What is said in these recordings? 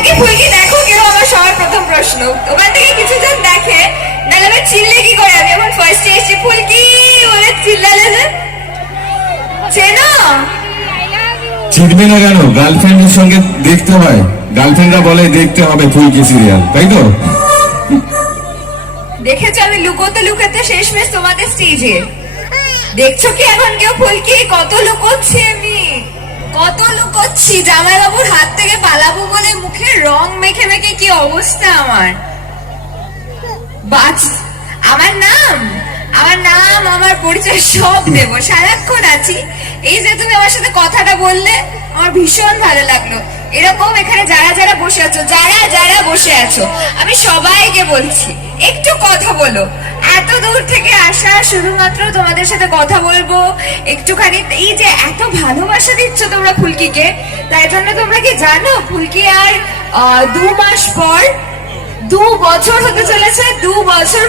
নাকি ফুলকি দেখো কেউ? আমার সবার প্রথম প্রশ্ন। ওখান থেকে কিছুজন দেখে, নাহলে আমি চিল্লে কি করে? আমি এখন ফার্স্টে এসে ফুলকি বলে চিল্লালে যে চেনো? চিনবে না কেন? গার্লফ্রেন্ডের সঙ্গে দেখতে হয়, গার্লফ্রেন্ডরা বলে দেখতে হবে ফুলকি সিরিয়াল, তাই তো? দেখেছো আমি লুকোতে লুকোতে শেষমেশ তোমাদের স্টেজে। দেখছো কি এখন কেউ ফুলকি? কত লুকোচ্ছি আমি, কত লুকোচ্ছি। জামাইবাবুর হাত থেকে পালাবো বলে মুখে রং মেখে মেখে কি অবস্থা আমার। আমার নাম, আমার পরিচয় সব দেবো, সারাক্ষণ আছি। এই যে তুমি আমার সাথে কথাটা বললে আমার ভীষণ ভালো লাগলো। এরকম এখানে যারা যারা বসে আছো, যারা বসে আছো, আমি সবাইকে বলছি একটু কথা বলো। এত দূর থেকে আসা শুধুমাত্র তোমাদের সাথে কথা বলবো একটুখানি। এই যে এত ভালোবাসা দিচ্ছ তোমরা ফুলকিকে, তাই জন্য তোমরা কি জানো ফুলকি আর 2 মাস পর 2 বছর হতে চলেছে। 2 বছর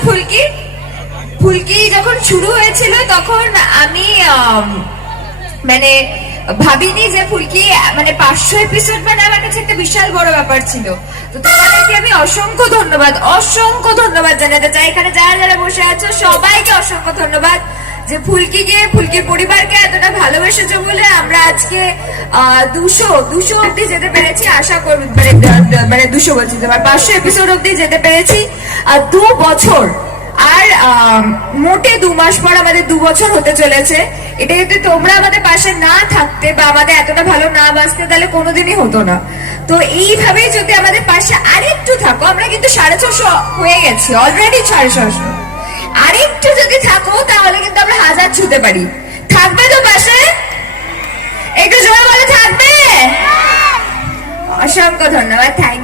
ফুলকি যখন শুরু হয়েছিল তখন আমি মানে ভাবিনি যে ফুলকি মানে 500 এপিসোড মানে আমার কাছে একটা বিশাল বড় ব্যাপার ছিল। তো তোমাদেরকে আমি অসংখ্য ধন্যবাদ জানাতে চাই। এখানে যারা যারা বসে আছো সবাইকে অসংখ্য ধন্যবাদ যে ফুলকির পরিবারকে এতটা ভালোবেসেছো বলে আমরা আজকে 200 অব্দি যেতে পেরেছি। আশা করব মানে 200 বলছি, তোমার 500 এপিসোড অব্দি যেতে পেরেছি। 2 বছর আর মোটে 2 মাস পর আমাদের 2 বছর হতে চলেছে। এটা যদি তোমরা আমাদের পাশে না থাকতে বা আমাদের এতটা ভালো না বাসতে, তাহলে কোনোদিনই হতো না। তো এইভাবেই যদি আমাদের পাশে আরেকটু থাকো, আমরা কিন্তু 650 হয়ে গেছি অলরেডি, 650। আরেকটু যদি থাকো তাহলে কিন্তু আমরা 1000 ছুতে পারি। থাকবে তো পাশে? একটু জোরে বলে থাকবে। অসংখ্য ধন্যবাদ। থ্যাংক